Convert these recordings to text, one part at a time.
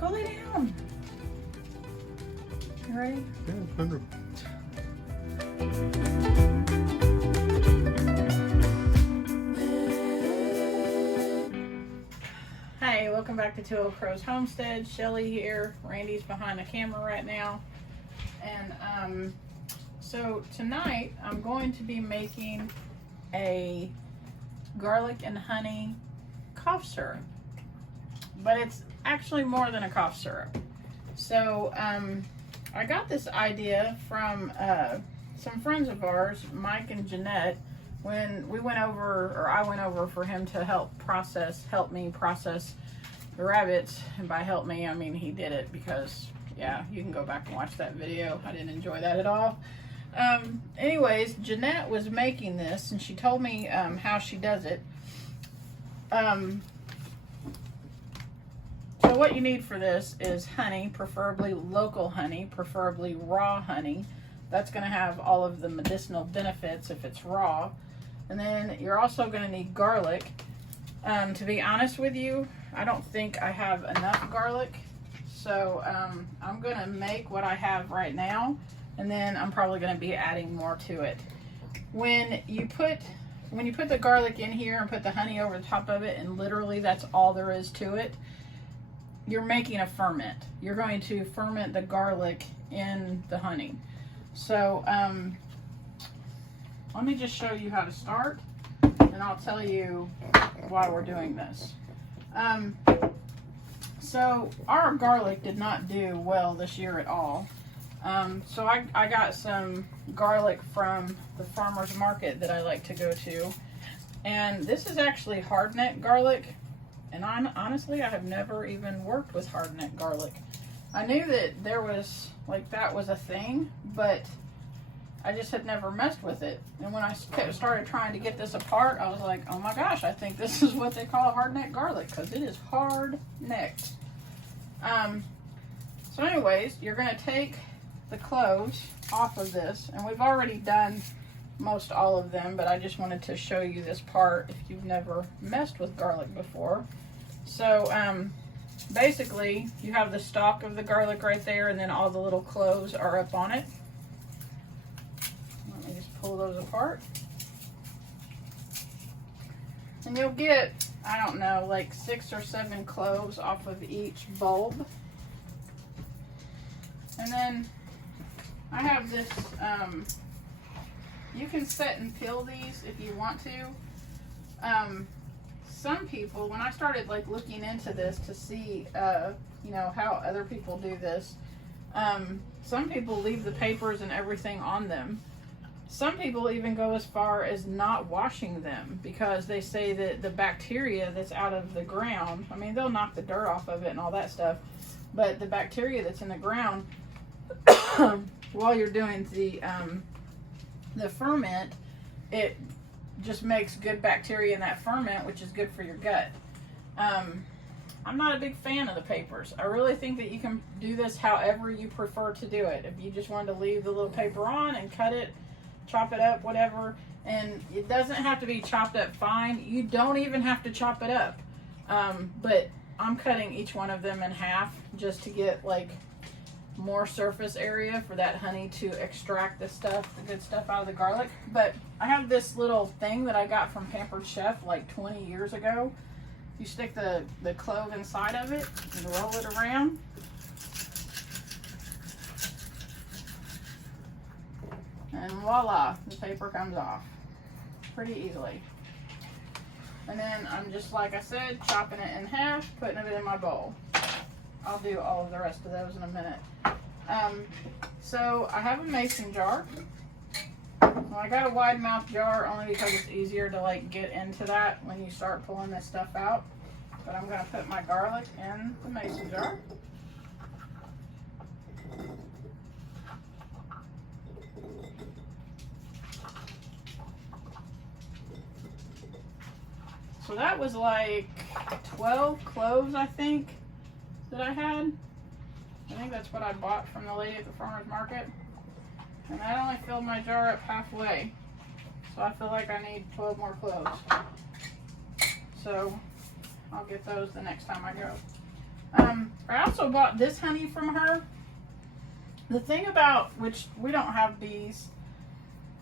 Go lay down. You ready? Yeah, wonderful. Hey, welcome back to Two Old Crows Homestead. Shelly here. Randy's behind the camera right now. And so tonight I'm going to be making a garlic and honey cough syrup. But it's actually more than a cough syrup. So I got this idea from some friends of ours, Mike and Jeanette, when we went over, or I went over for him to help me process the rabbits. And by help me, I mean he did it because, yeah, you can go back and watch that video. I didn't enjoy that at all. Anyways, Jeanette was making this and she told me how she does it. So what you need for this is honey, preferably local honey, preferably raw honey. That's going to have all of the medicinal benefits if it's raw. And then you're also going to need garlic. To be honest with you, I don't think I have enough garlic. So I'm going to make what I have right now. And then I'm probably going to be adding more to it. When you put the garlic in here and put the honey over the top of it, and literally that's all there is to it, you're making a ferment. You're going to ferment the garlic in the honey. So let me just show you how to start, and I'll tell you why we're doing this. So our garlic did not do well this year at all. So I got some garlic from the farmer's market that I like to go to. And this is actually hardneck garlic. And honestly, I have never even worked with hardneck garlic. I knew that there was, like, that was a thing, but I just had never messed with it. And when I started trying to get this apart, I was like, oh my gosh, I think this is what they call hardneck garlic, because it is hard-necked. So anyways, you're going to take the cloves off of this, and we've already done most all of them, but I just wanted to show you this part if you've never messed with garlic before. So basically you have the stalk of the garlic right there, and then all the little cloves are up on it. Let me just pull those apart, and you'll get, I don't know, like 6 or 7 cloves off of each bulb. And then I have this, you can set and peel these if you want to. Some people, when I started like looking into this to see, you know, how other people do this, some people leave the papers and everything on them. Some people even go as far as not washing them because they say that the bacteria that's out of the ground, I mean, they'll knock the dirt off of it and all that stuff, but the bacteria that's in the ground while you're doing the ferment, it just makes good bacteria in that ferment, which is good for your gut. I'm not a big fan of the papers. I really think that you can do this however you prefer to do it. If you just wanted to leave the little paper on and cut it, chop it up, whatever, and it doesn't have to be chopped up fine. You don't even have to chop it up. But I'm cutting each one of them in half just to get like more surface area for that honey to extract the good stuff out of the garlic. But I have this little thing that I got from Pampered Chef like 20 years ago. You stick the clove inside of it and roll it around. And voila, the paper comes off pretty easily. And then I'm just, like I said, chopping it in half, putting it in my bowl. I'll do all of the rest of those in a minute. So I have a mason jar. Well, I got a wide mouth jar only because it's easier to like get into that when you start pulling this stuff out. But I'm going to put my garlic in the mason jar. So that was like 12 cloves, I think, that I had. I think that's what I bought from the lady at the farmer's market. And that only filled my jar up halfway. So I feel like I need 12 more cloves. So I'll get those the next time I go. I also bought this honey from her. The thing about, which we don't have bees,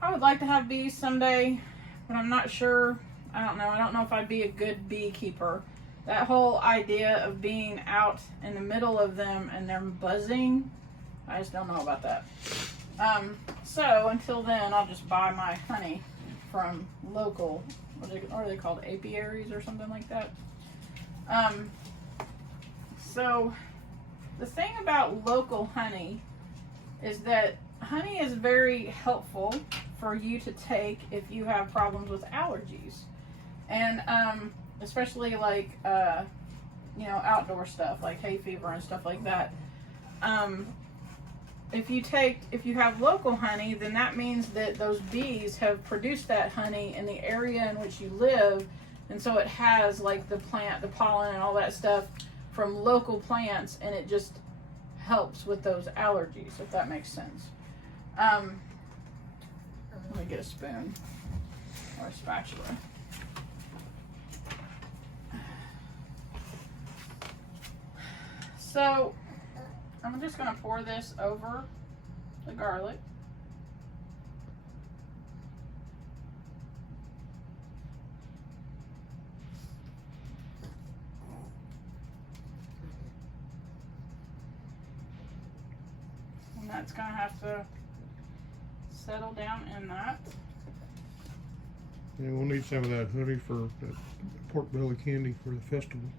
I would like to have bees someday, but I'm not sure. I don't know. I don't know if I'd be a good beekeeper. That whole idea of being out in the middle of them and they're buzzing, I just don't know about that. So until then, I'll just buy my honey from local, what are they called, apiaries or something like that. So the thing about local honey is that honey is very helpful for you to take if you have problems with allergies. And especially like, you know, outdoor stuff like hay fever and stuff like that. If you have local honey, then that means that those bees have produced that honey in the area in which you live. And so it has like the plant, the pollen and all that stuff from local plants, and it just helps with those allergies, if that makes sense. Let me get a spoon or a spatula. So I'm just going to pour this over the garlic. And that's going to have to settle down in that. Yeah, we'll need some of that honey for that pork belly candy for the festival.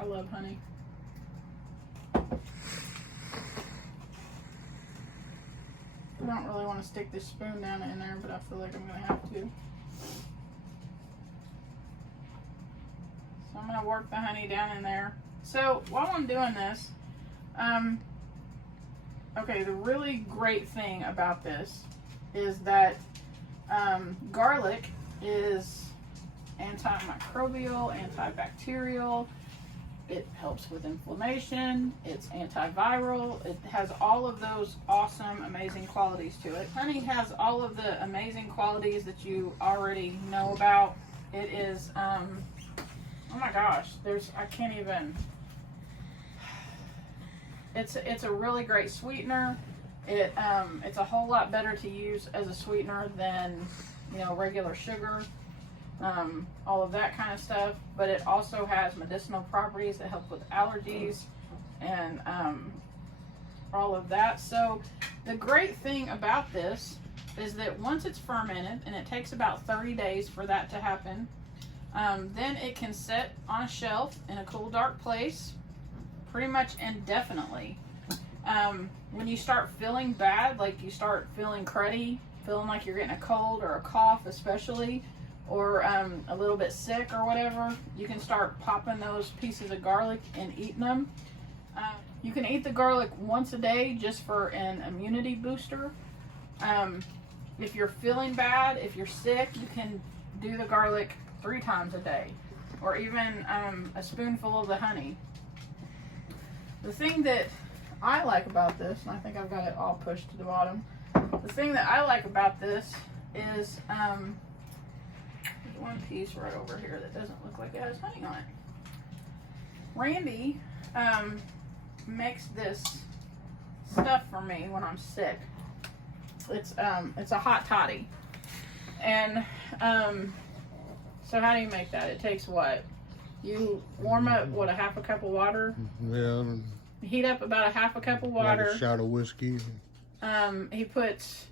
I love honey. I don't really want to stick this spoon down in there, but I feel like I'm going to have to. So I'm going to work the honey down in there. So while I'm doing this, okay, the really great thing about this is that garlic is anti-microbial, anti-bacterial. It helps with inflammation. It's antiviral. It has all of those awesome, amazing qualities to it. Honey has all of the amazing qualities that you already know about. It is, oh my gosh, I can't even, it's a really great sweetener. It's a whole lot better to use as a sweetener than, you know, regular sugar. All of that kind of stuff, but it also has medicinal properties that help with allergies and all of that. So the great thing about this is that once it's fermented, and it takes about 30 days for that to happen, then it can sit on a shelf in a cool, dark place pretty much indefinitely. When you start feeling bad, like you start feeling cruddy, feeling like you're getting a cold or a cough especially, or a little bit sick or whatever, you can start popping those pieces of garlic and eating them. You can eat the garlic once a day just for an immunity booster. If you're feeling bad, if you're sick, you can do the garlic 3 times a day, or even a spoonful of the honey. The thing that I like about this, and I think I've got it all pushed to the bottom, the thing that I like about this is one piece right over here that doesn't look like it has honey on it. Randy makes this stuff for me when I'm sick. It's a hot toddy, and so how do you make that? It takes what? You warm up what, a half a cup of water? Yeah. Heat up about a half a cup of water. Like a shot of whiskey. He puts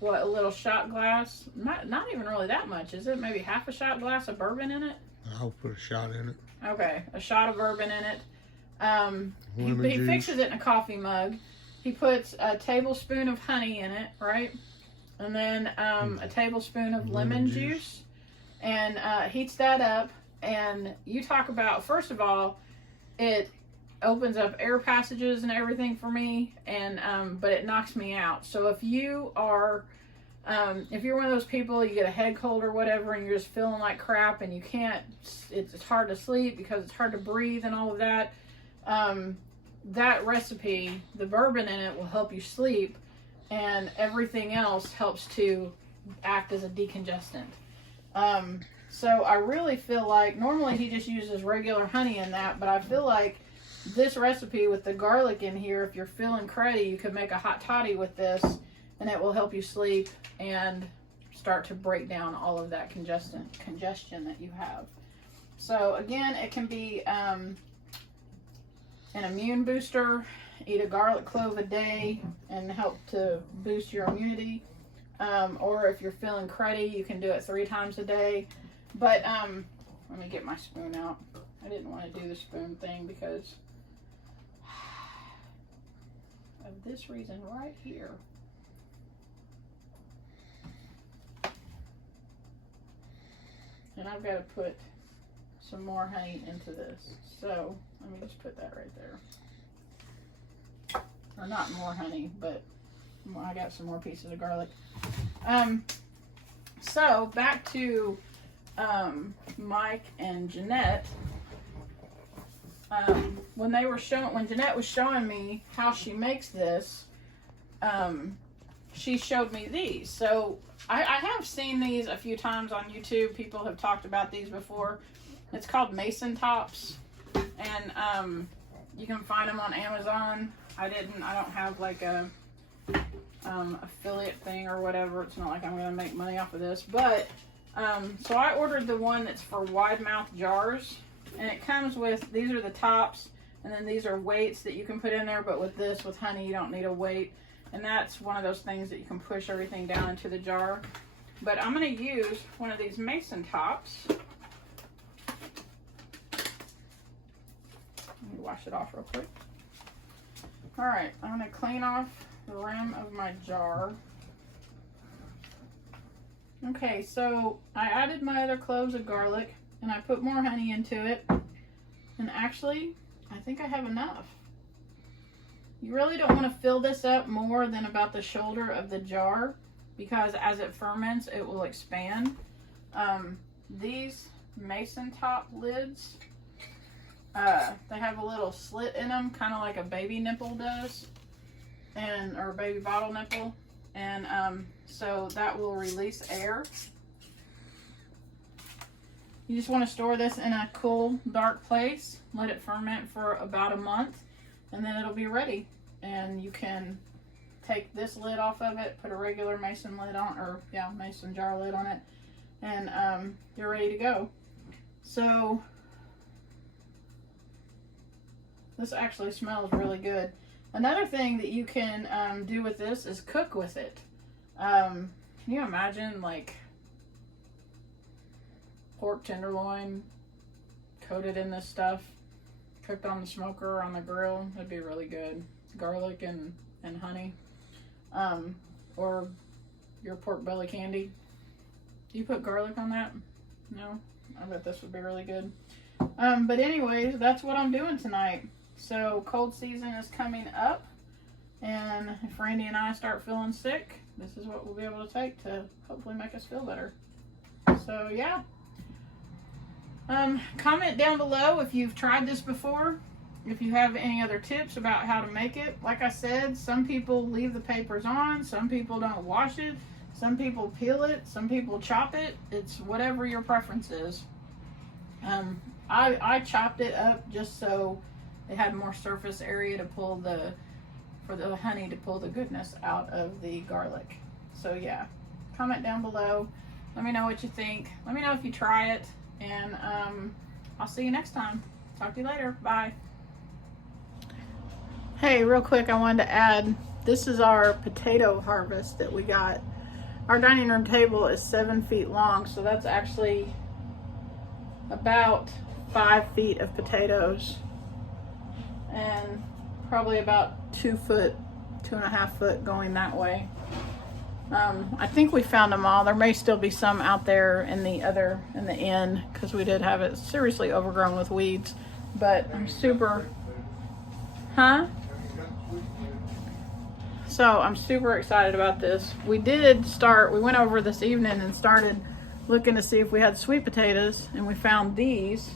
what, a little shot glass? Not even really that much, is it? Maybe half a shot glass of bourbon in it? I'll put a shot in it. Okay, a shot of bourbon in it. He Juice. fixes it in a coffee mug. He puts a tablespoon of honey in it, right? And then a tablespoon of lemon juice. And heats that up. And you talk about, first of all, it opens up air passages and everything for me, and but it knocks me out. So if you are if you're one of those people, you get a head cold or whatever, and you're just feeling like crap, and you can't, it's hard to sleep because it's hard to breathe and all of that, that recipe, the bourbon in it, will help you sleep, and everything else helps to act as a decongestant. So I really feel like, normally he just uses regular honey in that, but I feel like this recipe with the garlic in here, if you're feeling cruddy, you could make a hot toddy with this, and it will help you sleep and start to break down all of that congestion that you have. So again, it can be an immune booster. Eat a garlic clove a day and help to boost your immunity. Or if you're feeling cruddy, you can do it 3 times a day. But let me get my spoon out. I didn't want to do the spoon thing because of this reason right here. And I've got to put some more honey into this. So let me just put that right there. Or not more honey, but I got some more pieces of garlic. So back to Mike and Jeanette. When Jeanette was showing me how she makes this, she showed me these. So I have seen these a few times on YouTube. People have talked about these before. It's called mason tops, and you can find them on Amazon. I don't have like a affiliate thing or whatever. It's not like I'm gonna make money off of this, but so I ordered the one that's for wide mouth jars, and it comes with, these are the tops, and then these are weights that you can put in there, but with honey you don't need a weight, and that's one of those things that you can push everything down into the jar. But I'm going to use one of these mason tops. Let me wash it off real quick. Alright, I'm going to clean off the rim of my jar. Okay, so I added my other cloves of garlic, and I put more honey into it, and actually I think I have enough. You really don't want to fill this up more than about the shoulder of the jar, because as it ferments it will expand. These mason top lids, they have a little slit in them, kind of like a baby nipple does, or a baby bottle nipple, and so that will release air. You just want to store this in a cool, dark place. Let it ferment for about a month, and then it'll be ready. And you can take this lid off of it, put a regular mason lid on, or yeah, mason jar lid on it, and you're ready to go. So this actually smells really good. Another thing that you can do with this is cook with it. Can you imagine like pork tenderloin coated in this stuff, cooked on the smoker or on the grill? That'd be really good. Garlic and honey, or your pork belly candy. Do you put garlic on that? No? I bet this would be really good. But anyways, that's what I'm doing tonight. So cold season is coming up, and if Randy and I start feeling sick, this is what we'll be able to take to hopefully make us feel better. So yeah. Comment down below if you've tried this before, if you have any other tips about how to make it. Like I said, some people leave the papers on, some people don't wash it, some people peel it, some people chop it. It's whatever your preference is. I chopped it up just so it had more surface area to pull for the honey to pull the goodness out of the garlic. So yeah, comment down below. Let me know what you think. Let me know if you try it, and I'll see you next time. Talk to you later. Bye. Hey, real quick, I wanted to add, this is our potato harvest that we got. Our dining room table is 7 feet long, so that's actually about 5 feet of potatoes, and probably about 2.5 foot going that way. I think we found them all. There may still be some out there in the end, because we did have it seriously overgrown with weeds. But I'm super, So I'm super excited about this. We went over this evening and started looking to see if we had sweet potatoes, and we found these.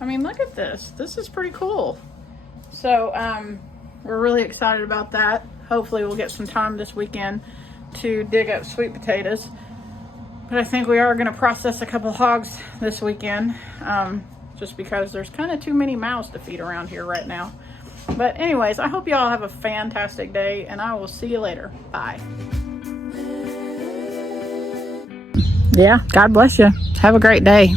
I mean, look at this. This is pretty cool. So we're really excited about that. Hopefully we'll get some time this weekend to dig up sweet potatoes. But I think we are going to process a couple hogs this weekend, just because there's kind of too many mouths to feed around here right now. But anyways, I hope you all have a fantastic day, and I will see you later. Bye. Yeah, God bless you. Have a great day.